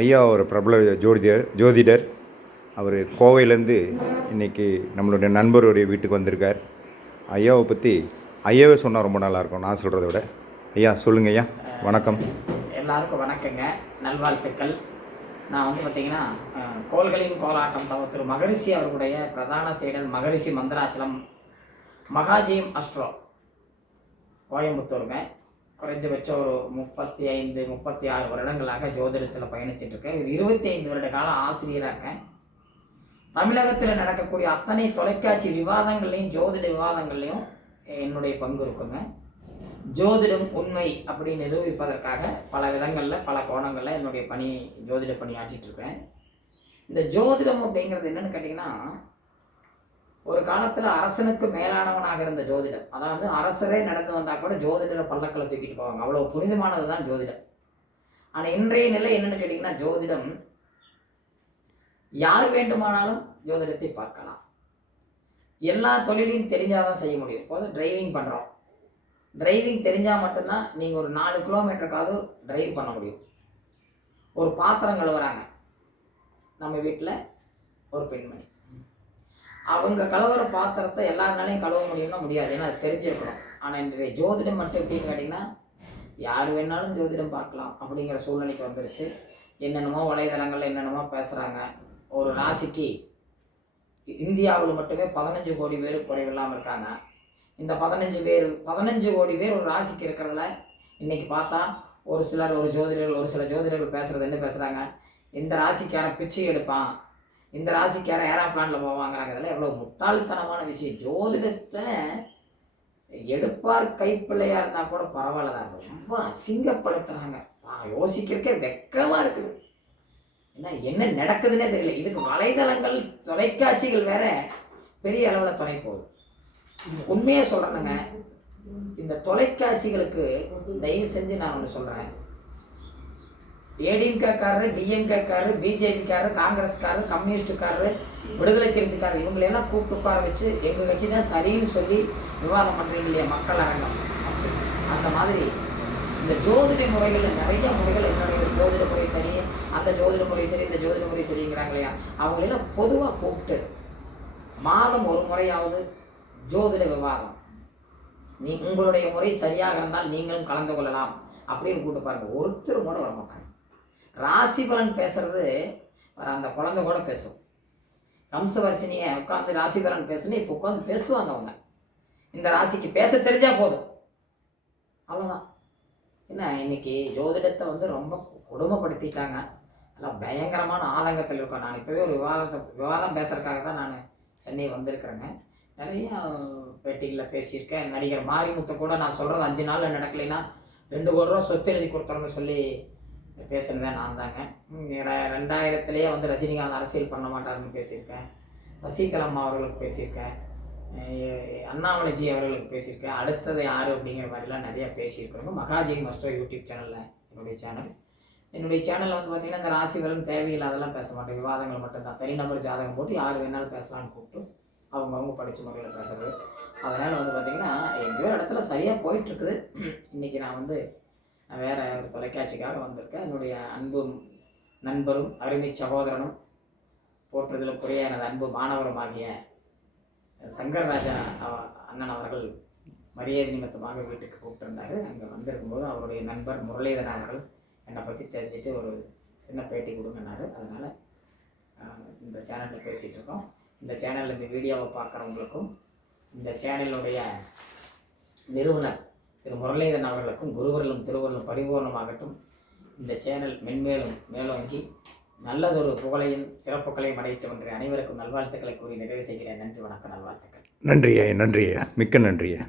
ஐயா ஒரு பிரபல ஜோதிடர். அவர் கோவையிலேருந்து இன்றைக்கி நம்மளுடைய நண்பருடைய வீட்டுக்கு வந்திருக்கார். ஐயாவை பற்றி ஐயாவே சொன்னால் ரொம்ப நல்லாயிருக்கும் நான் சொல்கிறத விட. ஐயா சொல்லுங்கள் ஐயா. வணக்கம். எல்லாருக்கும் வணக்கங்க, நல்வாழ்த்துக்கள். நான் வந்து பார்த்திங்கன்னா கோள்களின் கோலாட்டம் திரு மகரிஷி அவர்களுடைய பிரதான செயலர் மகரிஷி மந்திராச்சலம் மகாஜியம் அஸ்ட்ரோ கோயம்புத்தூருங்க. குறைஞ்சபட்சம் ஒரு 35-36 வருடங்களாக ஜோதிடத்தில் பயணிச்சிட்ருக்கேன். 25 வருட கால ஆசிரியராக தமிழகத்தில் நடக்கக்கூடிய அத்தனை தொலைக்காட்சி விவாதங்கள்லையும் ஜோதிட விவாதங்கள்லையும் என்னுடைய பங்கு இருக்குங்க. ஜோதிடம் உண்மை அப்படின்னு நிரூபிப்பதற்காக பல விதங்களில் பல கோணங்களில் என்னுடைய ஜோதிட பணி ஆற்றிட்டுருக்கேன். இந்த ஜோதிடம் அப்படிங்கிறது என்னென்னு கேட்டிங்கன்னா, ஒரு காலத்தில் அரசனுக்கு மேலானவனாக இருந்த ஜோதிடம், அதாவது அரசரே நடந்து வந்தால் கூட ஜோதிடரை பல்லக்கில் தூக்கிட்டு போவாங்க, அவ்வளோ புனிதமானது தான் ஜோதிடம். ஆனால் இன்றைய நிலை என்னென்னு கேட்டிங்கன்னா, ஜோதிடம் யார் வேண்டுமானாலும் ஜோதிடத்தை பார்க்கலாம். எல்லா தொழிலையும் தெரிஞ்சால் தான் செய்ய முடியும். இப்போது டிரைவிங் பண்ணுறோம், டிரைவிங் தெரிஞ்சால் மட்டும்தான் நீங்கள் ஒரு 4 கிலோமீட்டருக்காவது டிரைவ் பண்ண முடியும். ஒரு பாத்திரம் கழுவுறாங்க நம்ம வீட்டில் ஒரு பெண்மணி, அவங்க கழுவுற பாத்திரத்தை எல்லாருனாலையும் கழுவ முடியும்னா முடியாது, ஏன்னா அது தெரிஞ்சிருக்கணும். ஆனால் இன்றைய ஜோதிடம் மட்டும் எப்படின்னு கேட்டிங்கன்னா, யார் வேணாலும் ஜோதிடம் பார்க்கலாம் அப்படிங்கிற சூழ்நிலைக்கு வந்துருச்சு. என்னென்னமோ வலைதளங்களில் என்னென்னமோ பேசுகிறாங்க. ஒரு ராசிக்கு இந்தியாவில் மட்டுமே 15 கோடி பேர் குறைவில்லாமல் இருக்காங்க. இந்த 15 கோடி பேர் ஒரு ராசிக்கு இருக்கிறதுல இன்றைக்கி பார்த்தா ஒரு சில ஜோதிடர்கள் பேசுகிறது என்ன பேசுகிறாங்க, இந்த ராசிக்கார பிச்சை எடுப்பான், இந்த ராசிக்கார ஏரோப்ளானில் போவாங்கிறாங்க. இதெல்லாம் எவ்வளோ முட்டாள்தனமான விஷயம். ஜோதிடத்தை எடுப்பார் கைப்பிள்ளையாக இருந்தால் கூட பரவாயில்ல தான், ரொம்ப அசிங்கப்படுத்துகிறாங்க. யோசிக்கிறதுக்கே வெக்கமாக இருக்குது. என்ன நடக்குதுன்னே தெரியல. இதுக்கு வலைதளங்கள் தொலைக்காட்சிகள் வேற பெரிய அளவில் துணை போகுது. உண்மையாக சொல்கிறேனுங்க, இந்த தொலைக்காட்சிகளுக்கு தயவு செஞ்சு நான் ஒன்று சொல்கிறேன், ஏடிஎம்கேக்காரரு, டிஎம்கேக்காரரு, பிஜேபிக்காரரு, காங்கிரஸ்காரரு, கம்யூனிஸ்டுக்காரரு, விடுதலை சிறுத்தைக்காரர், இவங்களெல்லாம் கூப்பிட்டு உட்கார வச்சு எங்கள் கட்சி தான் சரின்னு சொல்லி விவாதம் பண்ணுறீங்க இல்லையா மக்கள் அரங்கம். அந்த மாதிரி இந்த ஜோதிட முறைகளில் நிறைய முறைகள், என்னுடைய ஜோதிட முறை சரி, அந்த ஜோதிட முறை சரி, இந்த ஜோதிட முறை சரிங்கிறாங்க இல்லையா, அவங்களெல்லாம் பொதுவாக கூப்பிட்டு மாதம் ஒரு முறையாவது ஜோதிட விவாதம், உங்களுடைய முறை சரியாக இருந்தால் நீங்களும் கலந்து கொள்ளலாம் அப்படின்னு கூப்பிட்டு பாருங்க. ஒருத்தரும் கூட வரமாட்டாங்க. ராசி பலன் பேசுறது அந்த குழந்தை கூட பேசும். கம்சவர்சினியை உட்காந்து ராசி பலன் பேசுன்னு இப்போ உட்காந்து பேசுவாங்க. அவங்க இந்த ராசிக்கு பேச தெரிஞ்சால் போதும், அவ்வளோதான். என்ன இன்னைக்கு ஜோதிடத்தை வந்து ரொம்ப கொடுமைப்படுத்திட்டாங்க. எல்லாம் பயங்கரமான ஆதங்கத்தில் இருக்கோம். நான் இப்போவே ஒரு விவாதம் பேசுறதுக்காக தான் நான் சென்னை வந்திருக்கிறேங்க. நிறைய பேட்டிகளில் பேசியிருக்கேன். நடிகர் மாரிமுத்து கூட நான் சொல்கிறது 5 நாளில் நடக்கலைன்னா 2 கோடி ரூபா சொத்து எழுதி கொடுத்தோம்னு சொல்லி பேசுனதேன் நான் தாங்க. 2000 வந்து ரஜினிகாந்த் அரசியல் பண்ண மாட்டாருன்னு பேசியிருக்கேன். சசிகலா அவர்களுக்கு பேசியிருக்கேன். அண்ணாமலைஜி அவர்களுக்கு பேசியிருக்கேன். அடுத்தது யார் அப்படிங்கிற மாதிரிலாம் நிறையா பேசியிருக்கிறோங்க. மகாஜியம் அஸ்ட்ரோ யூடியூப் சேனலில் என்னுடைய சேனலில் வந்து பார்த்திங்கன்னா இந்த ராசிகளும் தேவையில்லாதெல்லாம் பேச மாட்டேன், விவாதங்கள் மட்டும்தான். தனிநபர் ஜாதகம் போட்டு யார் வேணாலும் பேசலான்னு கூப்பிட்டு அவங்க படித்த முறையில் பேசுறது. அதனால் வந்து பார்த்திங்கன்னா எங்கேயோ இடத்துல சரியாக போயிட்டுருக்குது. இன்றைக்கி நான் வந்து வேறு ஒரு தொலைக்காட்சிக்காக வந்திருக்கேன். என்னுடைய அன்பு நண்பரும் அருமை சகோதரனும் போற்றுதலுக்குரிய எனது அன்பு மாணவரும் ஆகிய சங்கர் ராஜா அண்ணன் அவர்கள் மரியாதை நிமித்தமாக வீட்டுக்கு கூப்பிட்டுருந்தாரு. அங்கே வந்திருக்கும்போது அவருடைய நண்பர் முரளிதரன் அவர்கள் என்னை பற்றி தெரிஞ்சுட்டு ஒரு சின்ன பேட்டி கொடுங்கன்னாரு. அதனால் இந்த சேனலில் பேசிகிட்டு இருக்கோம். இந்த சேனலில் இந்த வீடியோவை பார்க்குறவங்களுக்கும் இந்த சேனலுடைய நிறுவனர் திரு முரளிதரன் அவர்களுக்கும் குருவர்களும் திருவர்களும் பரிபூர்ணமாகட்டும். இந்த சேனல் மென்மேலும் மேலோங்கி நல்லதொரு புகழையும் சிறப்புகளையும் அடையிட்டு என்ற அனைவருக்கும் நல்வாழ்த்துக்களை கூறி நிறைவு செய்கிறேன். நன்றி, வணக்கம், நல்வாழ்த்துக்கள். நன்றியா, நன்றியா, மிக்க நன்றியா.